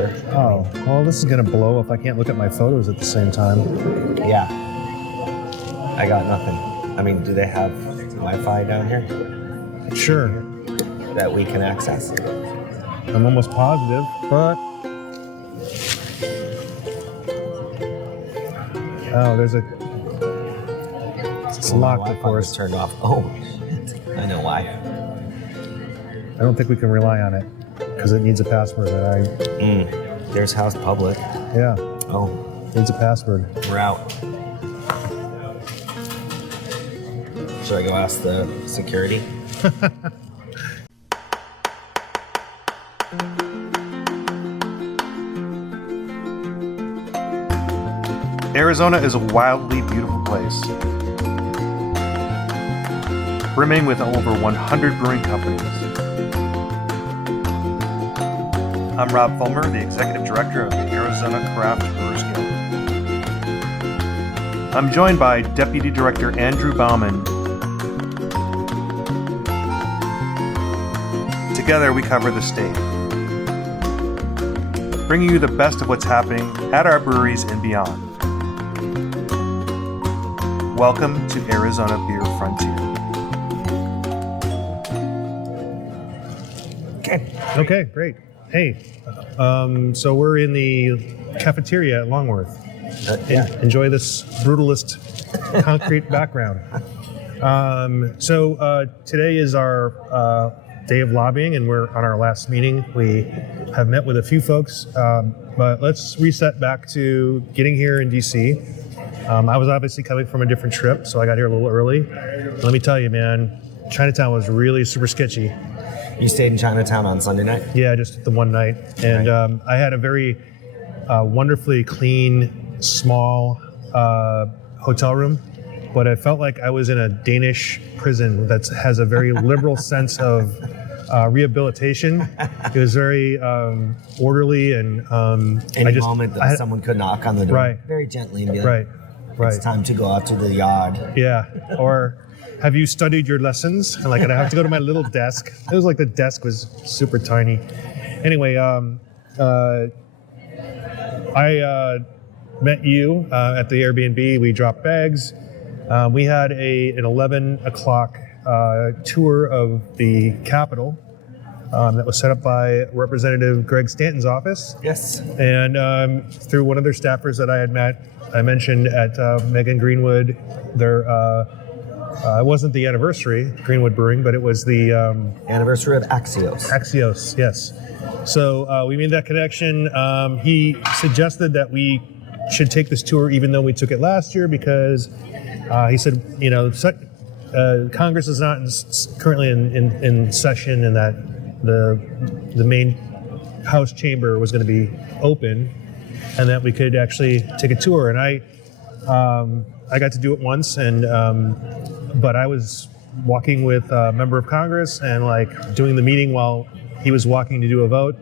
director. Oh, well, this is going to blow if I can't look at my photos at the same time. Yeah. I got nothing. I mean, do they have Wi-Fi down here Sure. that we can access? I'm almost positive, but... Oh, there's a... It's locked, of course. Turned off. Oh, shit. I know why. I don't think we can rely on it because it needs a password. There's house public. Yeah. Oh. Needs a password. We're out. Should I go ask the security? Arizona is a wildly beautiful place, brimming with over 100 brewing companies. I'm Rob Fulmer, the Executive Director of the Arizona Craft Brewers Guild. I'm joined by Deputy Director Andrew Bauman. Together we cover the state, bringing you the best of what's happening at our breweries and beyond. Welcome to Arizona Beer Frontier. Okay, great. Hey, so we're in the cafeteria at Longworth. Enjoy this brutalist concrete background. So today is our day of lobbying, and we're on our last meeting. We have met with a few folks, but let's reset back to getting here in DC. I was obviously coming from a different trip, so I got here a little early. Let me tell you, man, Chinatown was really super sketchy. You stayed in Chinatown on Sunday night? Yeah, just the one night. And I had a very wonderfully clean, small hotel room, but I felt like I was in a Danish prison that has a very liberal sense of rehabilitation. It was very orderly, and Any moment that someone could knock on the door very gently and be like, right. It's time to go out to the yard. Yeah, or have you studied your lessons? And like, I have to go to my little desk. It was like the desk was super tiny. Anyway, I met you at the Airbnb. We dropped bags. We had an 11 o'clock tour of the Capitol that was set up by Representative Greg Stanton's office. Yes. And through one of their staffers that I had met, I mentioned at Megan Greenwood, their it wasn't the anniversary, Greenwood Brewing, but it was the anniversary of Axios. Axios, yes. So we made that connection. He suggested that we should take this tour even though we took it last year because he said, you know, Congress is not currently in session, and that the main House chamber was going to be open, and that we could actually take a tour. And I got to do it once, and but I was walking with a member of Congress and like doing the meeting while he was walking to do a vote,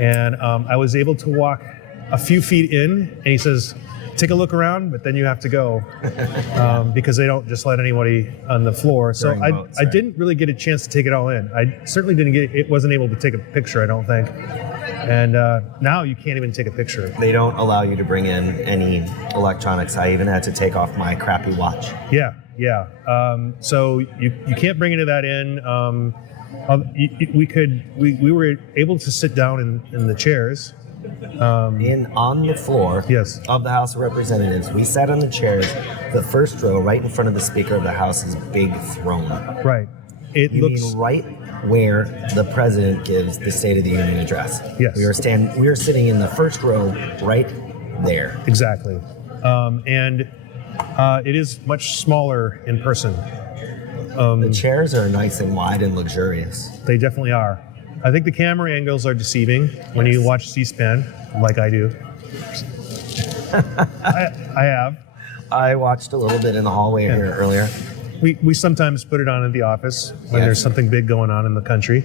and I was able to walk a few feet in, and he says, take a look around, but then you have to go because they don't just let anybody on the floor. So I didn't really get a chance to take it all in. I certainly wasn't able to take a picture, I don't think. And now you can't even take a picture. They don't allow you to bring in any electronics. I even had to take off my crappy watch. Yeah. So you can't bring any of that in. We were able to sit down in the chairs. On the floor of the House of Representatives. We sat on the chairs, the first row, right in front of the Speaker of the House's big throne. Right. You mean right where the President gives the State of the Union address. Yes. We were sitting in the first row right there. Exactly. And it is much smaller in person. The chairs are nice and wide and luxurious. They definitely are. I think the camera angles are deceiving when you watch C-SPAN, like I do. I have. I watched a little bit in the hallway here earlier. We sometimes put it on at the office when there's something big going on in the country.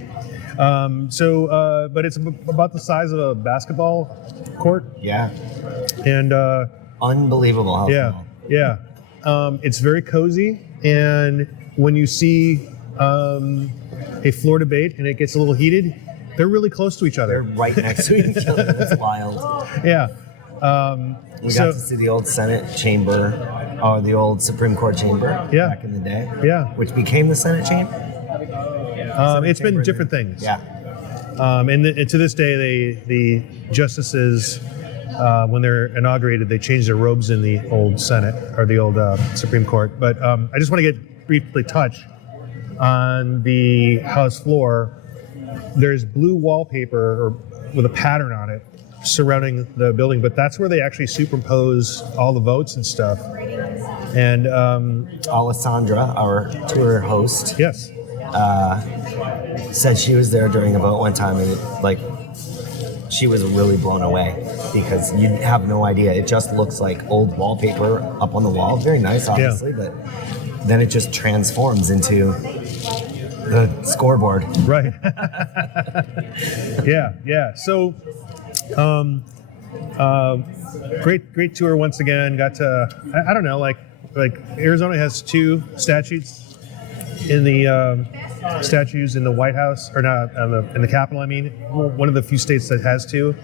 But it's about the size of a basketball court. Yeah. And unbelievable how small. Yeah. It's very cozy, and when you see a floor debate and it gets a little heated, They're really close to each They're other. right next to each other. That's wild. Yeah. We got to see the old Senate chamber, or the old Supreme Court chamber back in the day. Yeah. Which became the Senate chamber. It's been different things. Yeah. And to this day, the justices, when they're inaugurated, they change their robes in the old Senate or the old Supreme Court. But I just want to briefly touch on the House floor. There's blue wallpaper with a pattern on it surrounding the building, but that's where they actually superimpose all the votes and stuff. And Alessandra, our tour host, yes, said she was there during a vote one time, and she was really blown away because you have no idea. It just looks like old wallpaper up on the wall. Very nice, obviously, but then it just transforms into the scoreboard. Right. Yeah. So, great tour once again. Got to, I don't know, like Arizona has 2 statues in the statues in the White House, or not in the Capitol. I mean, one of the few states that has 2.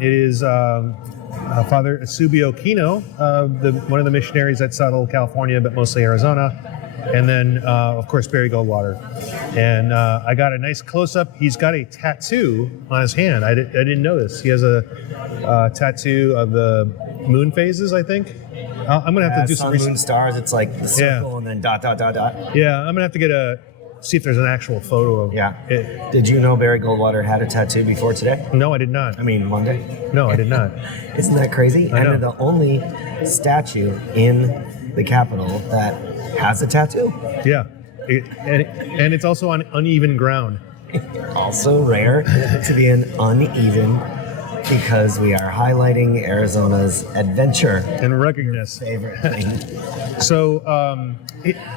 It is Father Eusebio Kino, one of the missionaries that settled California, but mostly Arizona. And then, of course, Barry Goldwater. And I got a nice close-up. He's got a tattoo on his hand. I didn't know this. He has a tattoo of the moon phases, I think. I'm going to have to do some research. Moon, stars, it's like the circle and then ... Yeah, I'm going to have to see if there's an actual photo of it. Did you know Barry Goldwater had a tattoo before today? No, I did not. I mean, Monday? No, I did not. Isn't that crazy? I know. And the only statue in the Capitol that has a tattoo. Yeah, and it's also on uneven ground. Also rare to be an uneven, because we are highlighting Arizona's adventure and ruggedness. Favorite thing. So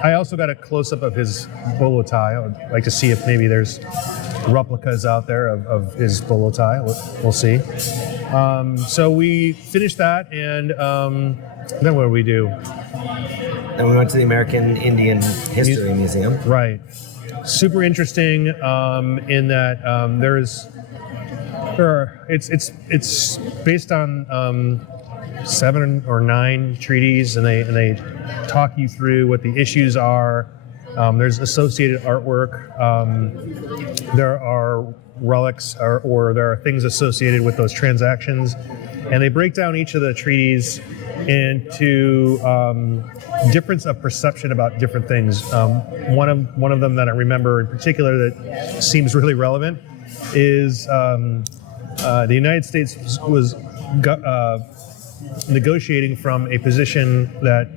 I also got a close-up of his bolo tie. I would like to see if maybe there's replicas out there of his bolo tie. We'll see. So we finished that, and then what did we do? And we went to the American Indian History Museum. Right. Super interesting in that it's based on 7 or 9 treaties, and they talk you through what the issues are. There's associated artwork. There are relics or there are things associated with those transactions, and they break down each of the treaties into difference of perception about different things. One of them that I remember in particular that seems really relevant is the United States was negotiating from a position that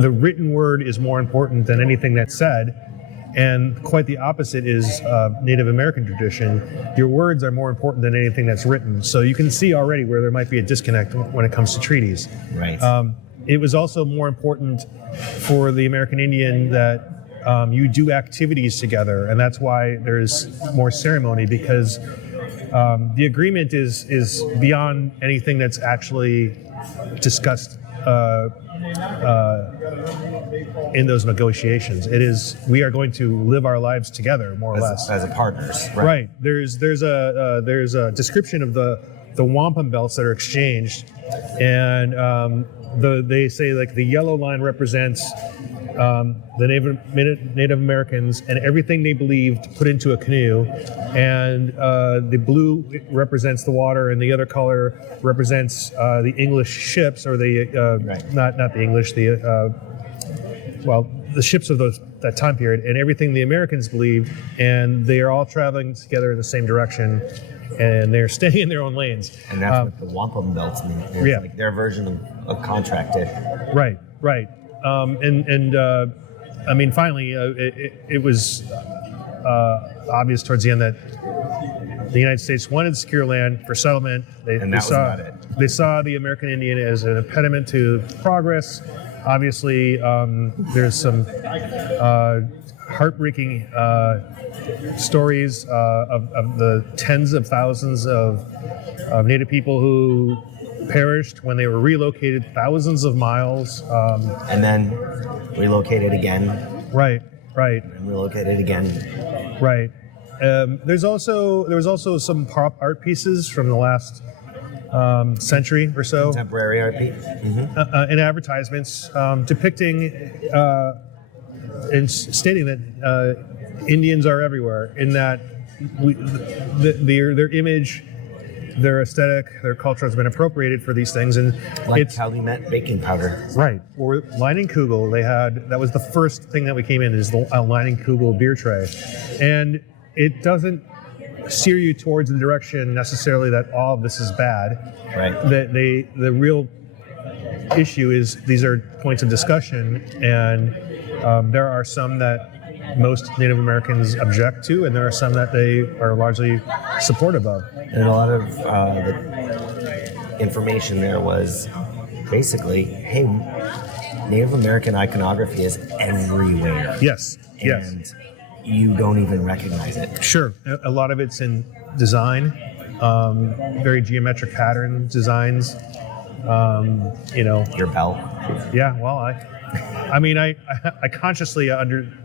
the written word is more important than anything that's said, and quite the opposite is Native American tradition. Your words are more important than anything that's written. So you can see already where there might be a disconnect when it comes to treaties. Right. It was also more important for the American Indian that you do activities together, and that's why there's more ceremony, because the agreement is beyond anything that's actually discussed in those negotiations. It is, we are going to live our lives together, more or less, as a partners. Right. There's a description of the wampum belts that are exchanged, and they say like the yellow line represents the Native Americans and everything they believed put into a canoe, and the blue represents the water, and the other color represents the English ships, or the not the English, the ships of that time period, and everything the Americans believed, and they are all traveling together in the same direction, and they're staying in their own lanes. And that's what the wampum belts mean. It's like their version of contracted. Right. I mean, finally, it was obvious towards the end that the United States wanted to secure land for settlement. They saw the American Indian as an impediment to progress. Obviously, there's some heartbreaking stories of the tens of thousands of Native people who perished when they were relocated thousands of miles. And then relocated again. Right. And relocated again. Right. There was also some pop art pieces from the last century or so. Contemporary art piece. In advertisements depicting and stating that Indians are everywhere, in that their image, their aesthetic, their culture has been appropriated for these things, and Like it's Calumet baking powder. right. Or Leinenkugel, that was the first thing that we came in, is the Leinenkugel beer tray, and it doesn't steer you towards the direction necessarily that all of this is bad. Right. The real issue is these are points of discussion, and there are some that most Native Americans object to, and there are some that they are largely supportive of. And a lot of the information there was basically, hey, Native American iconography is everywhere. Yes. Yes. And you don't even recognize it. Sure. A lot of it's in design, very geometric pattern designs. Your belt. Yeah. Well, I consciously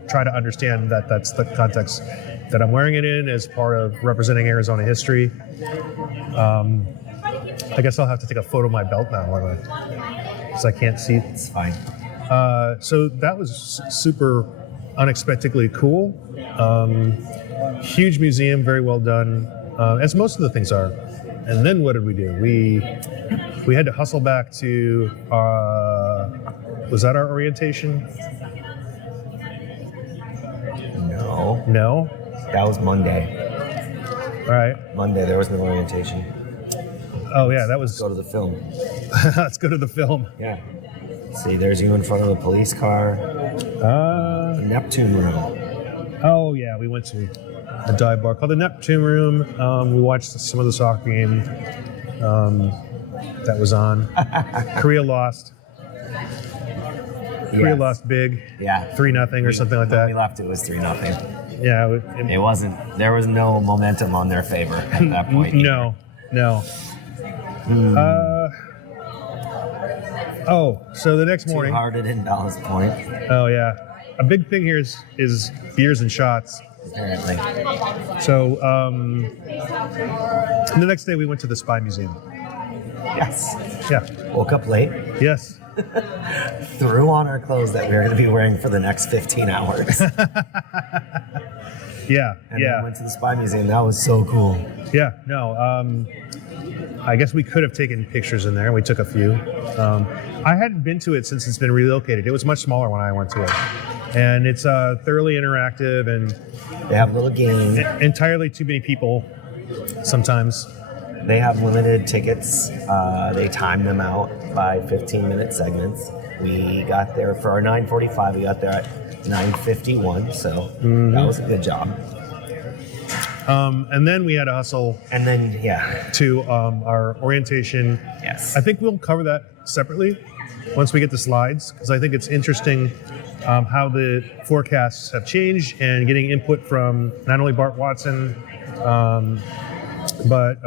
try to understand that that's the context that I'm wearing it in as part of representing Arizona history. I guess I'll have to take a photo of my belt now, because I can't see. It's fine. So that was super unexpectedly cool. Huge museum, very well done, as most of the things are. And then what did we do? We had to hustle back to, was that our orientation? No. No? That was Monday. All right. Monday, there was no orientation. Oh yeah, that was, Go to the film. let's go to the film. Yeah. See, there's you in front of a police car. The Neptune Room. Oh yeah, we went to a dive bar called the Neptune Room. We watched some of the soccer game that was on. Korea lost. Korea Yes. lost big. Yeah. 3-0 or something like When we that. left, it was 3-0. Yeah. It wasn't. There was no momentum on their favor at that point. No. So the next morning. Two-hearted in Ballast Point, Oh yeah, a big thing here is beers and shots. apparently. So the next day we went to the Spy Museum. Yes. Yeah. Woke up late, Yes. threw on our clothes that we were going to be wearing for the next 15 hours, and Yeah. then went to the Spy Museum. That was so cool. Yeah. No. I guess we could have taken pictures in there. We took a few. I hadn't been to it since it's been relocated. It was much smaller when I went to it, and it's thoroughly interactive and They have little games. entirely too many people sometimes. They have limited tickets. They time them out by 15-minute segments. We got there for our 9:45. We got there at 9:51, so that was a good job. And then we had to hustle And then, yeah, to our orientation. yes. I think we'll cover that separately once we get the slides, because I think it's interesting how the forecasts have changed, and getting input from not only Bart Watson, but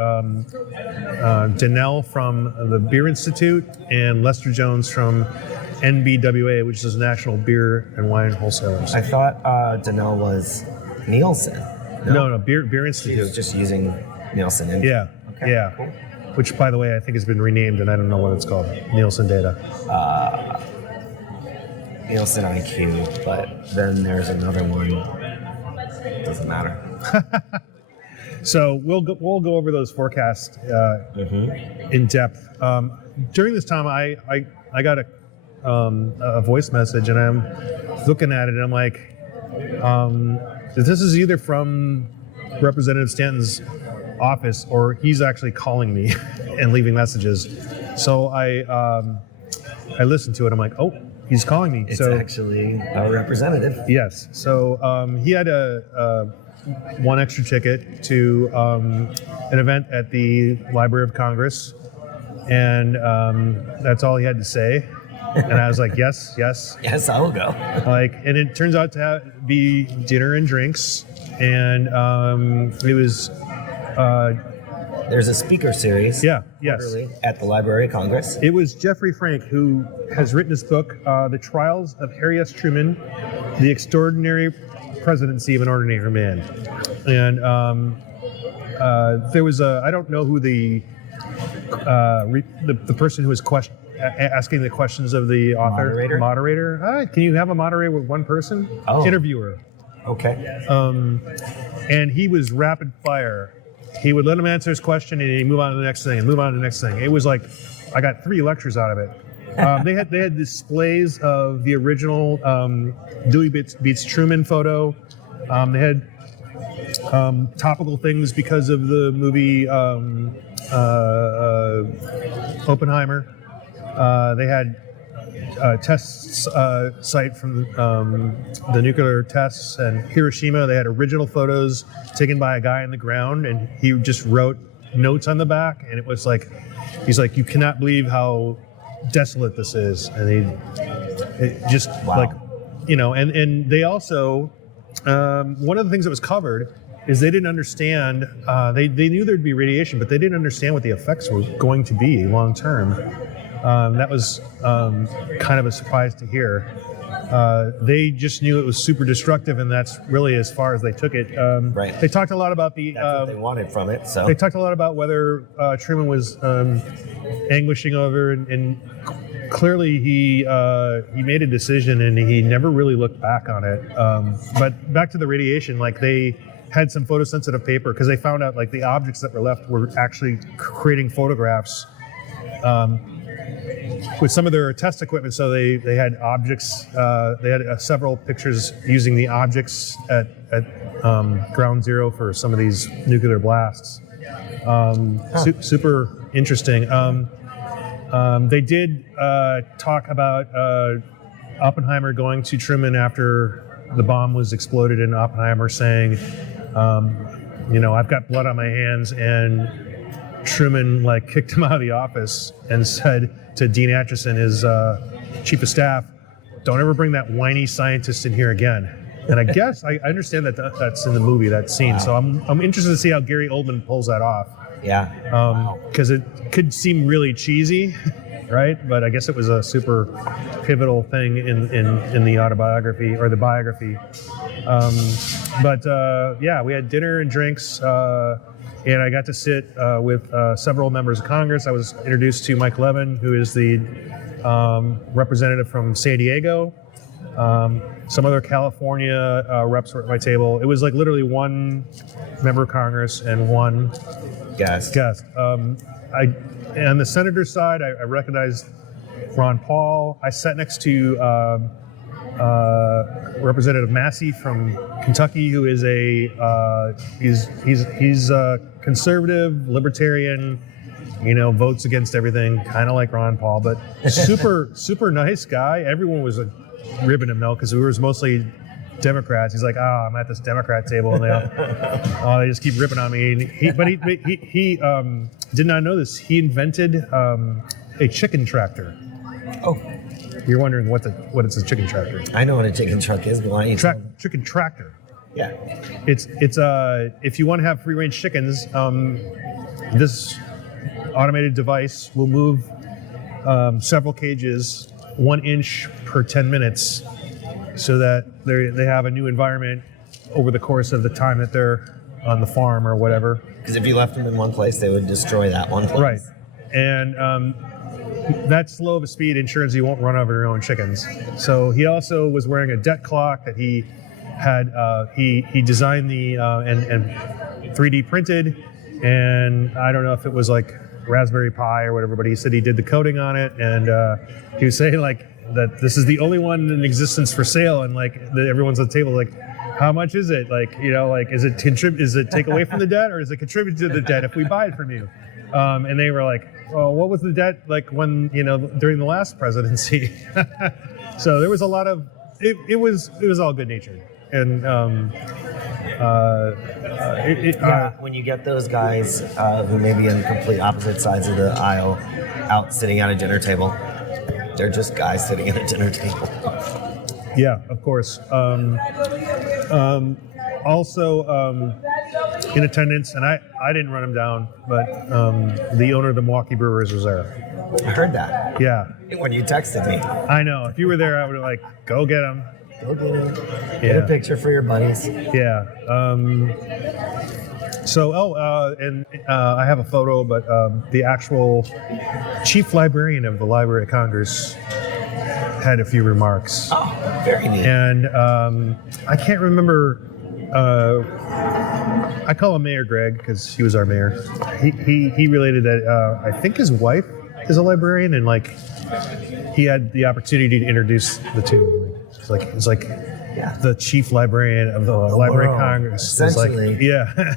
Danelle from the Beer Institute and Lester Jones from NBWA, which is National Beer and Wine Wholesalers. I thought Danelle was Nielsen. No, Beer She Institute. was just using Nielsen. Yeah, Okay, yeah. cool. Which, by the way, I think has been renamed, and I don't know what it's called. Nielsen data. Nielsen IQ, but then there's another one. Doesn't matter. So we'll go over those forecasts in depth. During this time, I got a voice message, and I'm looking at it, and I'm like, this is either from Representative Stanton's office, or he's actually calling me and leaving messages. So I listened to it. I'm like, oh, he's calling me. It's so actually a representative. yes. So he had one extra ticket to an event at the Library of Congress, and that's all he had to say. And I was like, yes. Yes, I will go. And it turns out to be dinner and drinks, and it was There's a speaker series. yes. quarterly at the Library of Congress. It was Jeffrey Frank who has written this book, The Trials of Harry S. Truman, The Extraordinary presidency of an ordinary man. And there was I don't know who the person who was asking the questions of the author. Moderator. Hi, can you have a moderator with one person? Oh. Interviewer. Okay. And he was rapid fire. He would let him answer his question and he'd move on to the next thing and move on to the next thing. It was like, I got 3 lectures out of it. They had displays of the original Dewey Beats Truman photo. They had topical things because of the movie Oppenheimer. They had test site from the nuclear tests and Hiroshima. They had original photos taken by a guy on the ground, and he just wrote notes on the back. And it was like, he's like, you cannot believe how desolate this is. And and they also, one of the things that was covered is they didn't understand, they knew there'd be radiation, but they didn't understand what the effects were going to be long term. That was kind of a surprise to hear. They just knew it was super destructive, and that's really as far as they took it. Right. They talked a lot about the. That's what they wanted from it. So they talked a lot about whether Truman was anguishing over, and clearly he made a decision, and he never really looked back on it. But back to the radiation, like they had some photosensitive paper because they found out like the objects that were left were actually creating photographs. With some of their test equipment, so they had objects. They had several pictures using the objects at ground zero for some of these nuclear blasts. Super interesting. They did talk about Oppenheimer going to Truman after the bomb was exploded, and Oppenheimer saying, "I've got blood on my hands," and Truman like kicked him out of the office and said to Dean Acheson, his chief of staff, "Don't ever bring that whiny scientist in here again." And I guess I understand that that's in the movie, that scene. Wow. So I'm interested to see how Gary Oldman pulls that off. Yeah. Because it could seem really cheesy, right? But I guess it was a super pivotal thing in the autobiography or the biography. We had dinner and drinks. And I got to sit with several members of Congress. I was introduced to Mike Levin, who is the representative from San Diego. Some other California reps were at my table. It was like literally one member of Congress and one guest. On the senator's side, I recognized Ron Paul. I sat next to Representative Massey from Kentucky, who is he's conservative, libertarian, votes against everything, kind of like Ron Paul, but super nice guy. Everyone was ribbing him though, because we were mostly Democrats. He's like, I'm at this Democrat table, and they just keep ripping on me. And he did not know this. He invented a chicken tractor. Oh. You're wondering what is a chicken tractor? I know what a chicken truck is, but why don't you chicken tractor. Yeah. It's if you want to have free range chickens, this automated device will move several cages 1 inch per 10 minutes, so that they have a new environment over the course of the time that they're on the farm or whatever. Because if you left them in one place, they would destroy that one place. Right. And that slow of a speed ensures you won't run over your own chickens. So he also was wearing a debt clock that he had. He designed the and 3D printed, and I don't know if it was like Raspberry Pi or whatever, but he said he did the coding on it, and he was saying like that this is the only one in existence for sale, and like everyone's on the table like, how much is it? Like is it take away from the debt, or is it contribute to the debt if we buy it from you? And they were like, well, what was the debt like when during the last presidency? So there was a lot of it was all good natured, and when you get those guys who may be on complete opposite sides of the aisle out sitting at a dinner table, they're just guys sitting at a dinner table. Yeah, of course. Also in attendance, and I didn't run him down, but the owner of the Milwaukee Brewers was there. I heard that. Yeah. When you texted me. I know. If you were there, I would have go get him. Go get a picture for your buddies. Yeah. I have a photo, but the actual chief librarian of the Library of Congress had a few remarks. Oh, very neat. And I can't remember. I call him Mayor Greg because he was our mayor. He related that I think his wife is a librarian, and like he had the opportunity to introduce the two. It's like the chief librarian of the Library of Congress. Essentially,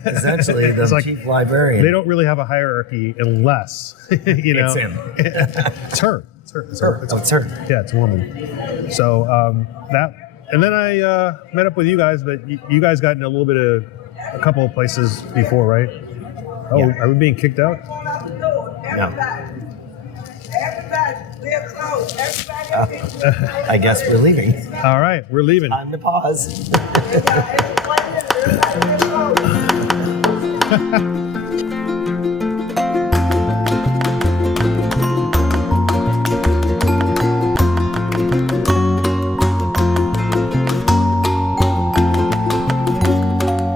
essentially the chief librarian. They don't really have a hierarchy unless It's him. It's her. It's her. It's her. Yeah, it's a woman. So that, and then I met up with you guys, but you guys got in a little bit of a couple of places before, right? Oh, Yeah. are we being kicked out? No. I guess we're leaving. All right, we're leaving. Time to pause.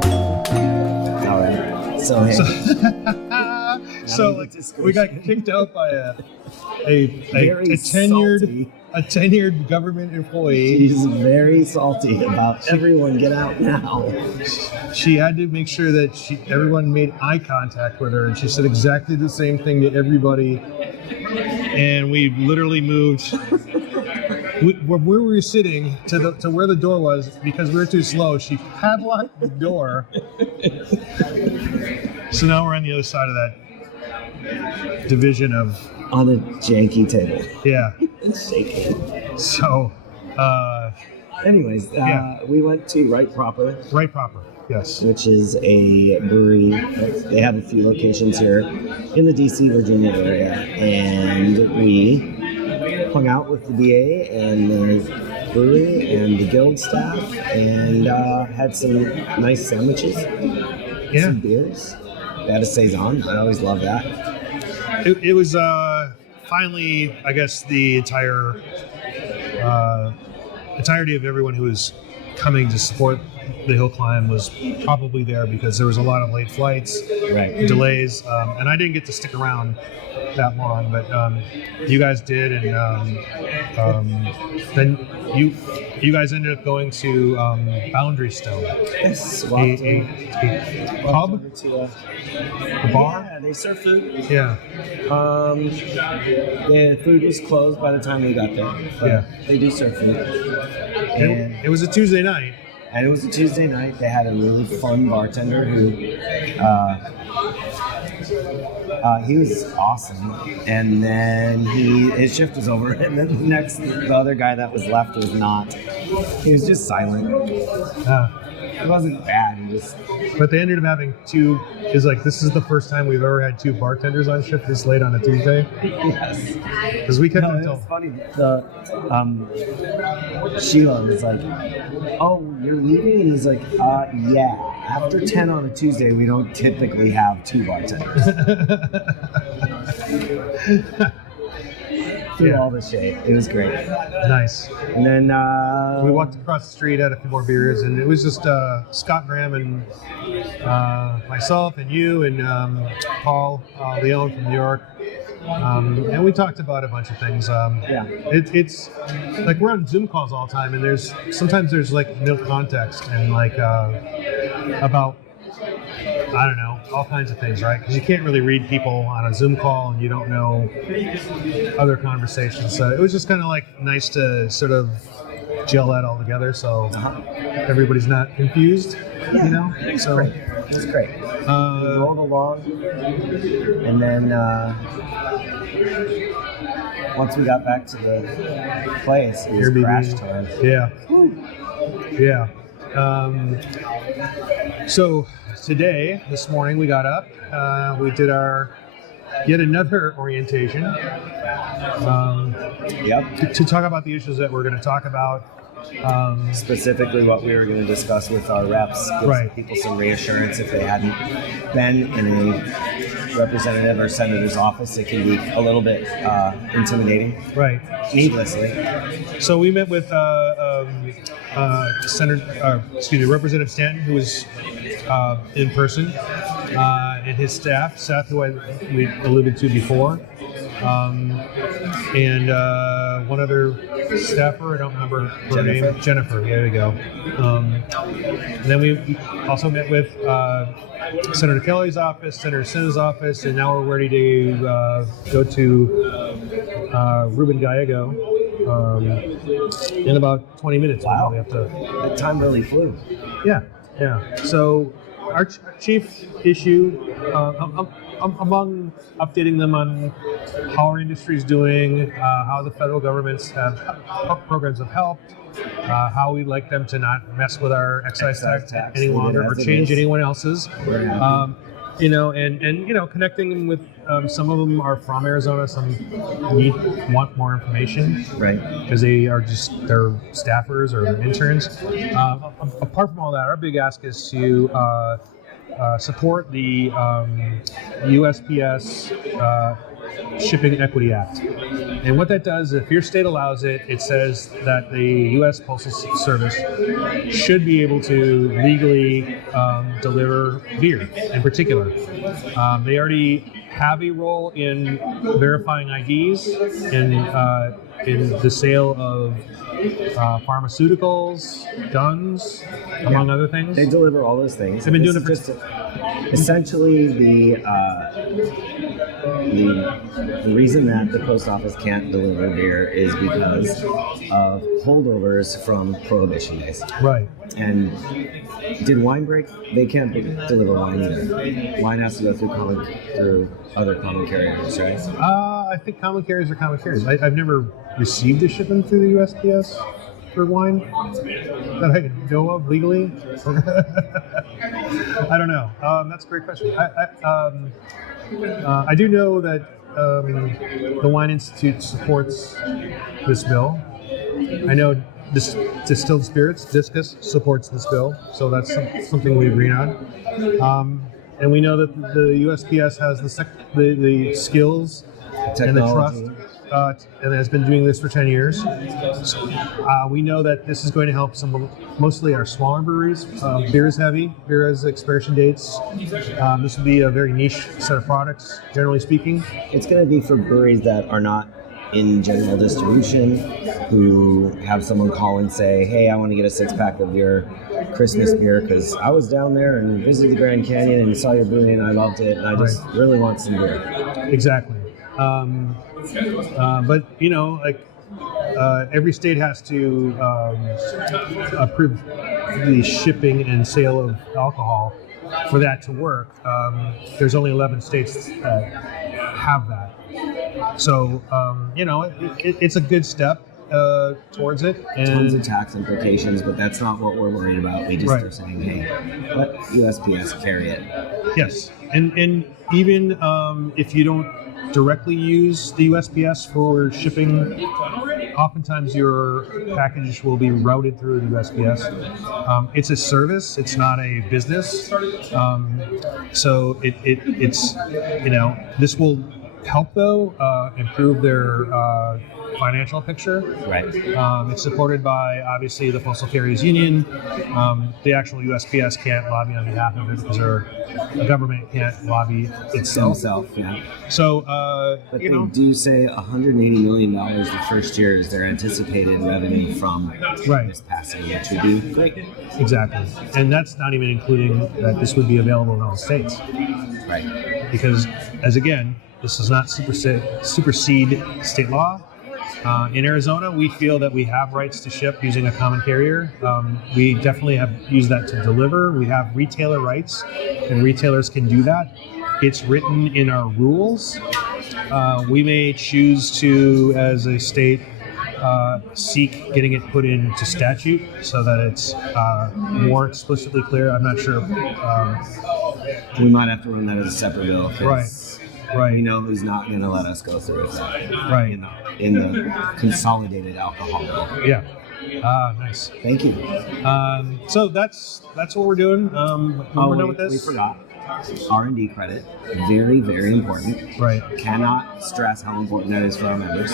All right. So, hey, So like, we got kicked out by a Very tenured government employee. she's very salty about everyone get out now. She had to make sure that everyone made eye contact with her, and she said exactly the same thing to everybody. And we literally moved where we were sitting to where the door was because we were too slow. She padlocked the door. So now we're on the other side of that division of On a janky table. yeah. It's shaking. So Anyways, we went to Right Proper, right proper, yes. which is a brewery. They have a few locations here in the DC, Virginia area. And we hung out with the DA and the brewery and the guild staff and had some nice sandwiches, some beers. They had a Saison. I always love that. It was finally, I guess, the entirety of everyone who was coming to support the hill climb was probably there because there was a lot of late flights, delays, and I didn't get to stick around that long, but you guys did, and then you guys ended up going to Boundary Stone, Yes, a pub, a bar. Yeah, they serve food. Yeah, The food was closed by the time we got there. But they do serve food. And it was a Tuesday night. And it was a Tuesday night. They had a really fun bartender who, he was awesome. And then his shift was over. And then the other guy that was left was not. He was just silent. It wasn't bad. But they ended up having two. Is like this is the first time we've ever had two bartenders on shift this late on a Tuesday. Yes. Because we kept No, until. it's funny. Sheila was like, "Oh, you're leaving?" And he's like, "Yeah. After 10 on a Tuesday, we don't typically have two bartenders." Through all the shade, it was great. Nice. And then We walked across the street, had a few more beers, and it was just Scott Graham and myself and you and Paul Leone from New York. And we talked about a bunch of things. It's like we're on Zoom calls all the time, and sometimes there's like no context and like about I don't know, all kinds of things, right? Because you can't really read people on a Zoom call, and you don't know other conversations. So it was just kind of like nice to sort of gel that all together, so everybody's not confused. Yeah, you know. It was great. We rolled along, and then once we got back to the place, it was Airbnb. crash time. Yeah. So today, this morning, we got up. We did our yet another orientation to talk about the issues that we're going to talk about. Specifically, what we were going to discuss with our reps, give Right. people some reassurance if they hadn't been in a representative or senator's office. It can be a little bit intimidating, Right. needlessly. So we met with Representative Stanton, who was in person, and his staff, Seth, who we alluded to before, and one other staffer, I don't remember her name. Jennifer, there we go. And then we also met with Senator Kelly's office, Senator Sinna's office, and now we're ready to go to Ruben Gallego in about 20 minutes. Wow. We have to. That time really flew. Yeah. So our chief issue, among updating them on how our industry is doing, how the federal government's programs have helped, how we'd like them to not mess with our excise tax any longer or change anyone else's. And connecting them with some of them are from Arizona, some want more information, Right. Because they're staffers or interns. Apart from all that, our big ask is to support the USPS Shipping Equity Act. And what that does, if your state allows it, it says that the U.S. Postal Service should be able to legally deliver beer in particular. They already have a role in verifying IDs and in the sale of pharmaceuticals, guns, among other things. They deliver all those things. They've been doing it for just essentially the reason that the post office can't deliver beer is because of holdovers from Prohibition days. Right. And did wine break? They can't deliver wine either. Wine has to go through other common carriers, right? I think common carriers are common carriers. I've never received a shipment through the USPS for wine that I know of legally. I don't know. That's a great question. I do know that the Wine Institute supports this bill. I know Distilled Spirits, Discus, supports this bill, so that's something we agree on. And we know that the USPS has the skills and the trust, and has been doing this for 10 years. We know that this is going to help mostly our smaller breweries. Beer is heavy. Beer has expiration dates. This would be a very niche set of products, generally speaking. It's going to be for breweries that are not in general distribution, who have someone call and say, hey, I want to get a 6-pack of your Christmas beer because I was down there and visited the Grand Canyon and saw your brewery and I loved it and I just really want some beer. Exactly. But every state has to approve the shipping and sale of alcohol for that to work. There's only 11 states that have that. So, it's a good step towards it. And tons of tax implications, but that's not what we're worried about. We just are saying, hey, let USPS carry it. Yes. And even if you don't directly use the USPS for shipping, oftentimes your package will be routed through the USPS. It's a service, it's not a business. So it's this will help though improve their financial picture. Right. It's supported by obviously the Postal Carriers Union. The actual USPS can't lobby on behalf of it because the government can't lobby itself. Yeah. So, but they do say $180 million the first year is their anticipated revenue from this passing, which would be great. Exactly. And that's not even including that this would be available in all states. Right. Because, this does not supersede state law. In Arizona, we feel that we have rights to ship using a common carrier. We definitely have used that to deliver. We have retailer rights, and retailers can do that. It's written in our rules. We may choose to, as a state, seek getting it put into statute so that it's more explicitly clear. I'm not sure. We might have to run that as a separate bill. Right. We know who's not going to let us go through with that. Right. In the consolidated alcohol bill. Yeah. Nice. Thank you. So that's what we're doing. When we're done with this. We forgot. R&D credit, very, very important. Right. Cannot stress how important that is for our members.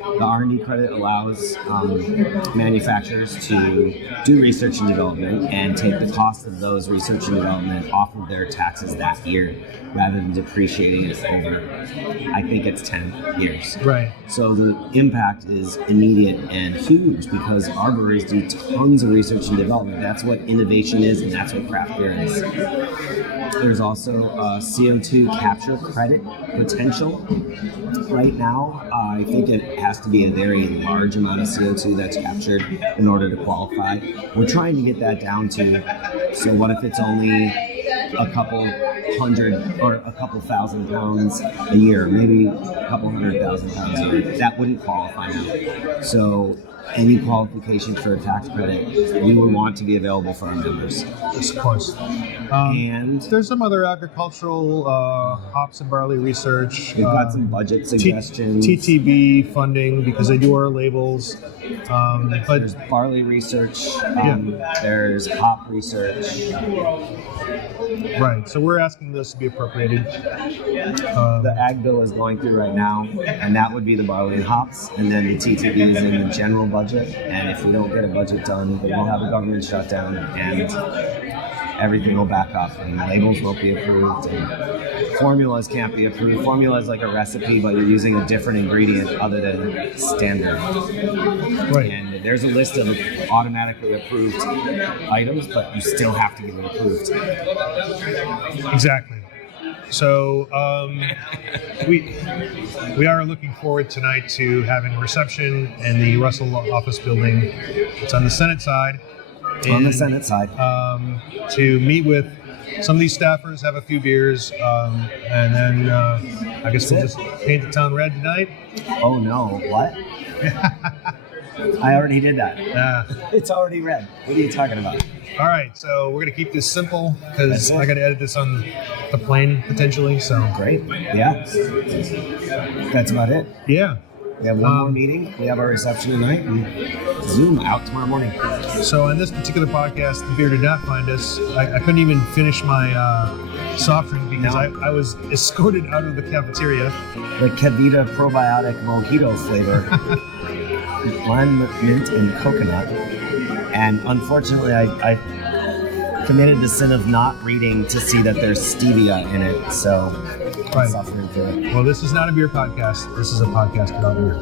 The R&D credit allows manufacturers to do research and development and take the cost of those research and development off of their taxes that year rather than depreciating it over, I think it's 10 years. Right. So the impact is immediate and huge because our breweries do tons of research and development. That's what innovation is, and that's what craft beer is. There's also CO2 capture credit potential. Right now, I think it has to be a very large amount of CO2 that's captured in order to qualify. We're trying to get that down to, so what if it's only a couple hundred or a couple thousand pounds a year, maybe a couple 100,000 pounds a year? That wouldn't qualify now. So any qualification for a tax credit, we would want to be available for our members. Yes, of course. And there's some other agricultural hops and barley research. we've got some budget suggestions. TTB funding because they do our labels. But There's barley research. There's hop research. Right. So we're asking this to be appropriated. The ag bill is going through right now, and that would be the barley and hops, and then the TTB is in the general budget. And if we don't get a budget done, then we'll have a government shutdown, and everything will back up, and labels won't be approved, and formulas can't be approved. Formula is like a recipe, but you're using a different ingredient other than standard. Right. And there's a list of automatically approved items, but you still have to get it approved. Exactly. So we are looking forward tonight to having a reception in the Russell office building. It's on the Senate side. On the Senate side. To meet with some of these staffers, have a few beers, and then I guess we'll just paint the town red tonight. Oh no, what? I already did that. Yeah. It's already red. What are you talking about? All right, so we're going to keep this simple because I got to edit this on the plane potentially. So Great. Yeah. That's about it. Yeah. We have one more meeting. We have our reception tonight, and Zoom out tomorrow morning. So on this particular podcast, the beer did not find us. I couldn't even finish my soft drink because I was escorted out of the cafeteria. The Kavita probiotic mojito flavor, lime, mint, and coconut. And unfortunately, I committed the sin of not reading to see that there's stevia in it. So I'm suffering through it. Well, this is not a beer podcast. This is a podcast about beer.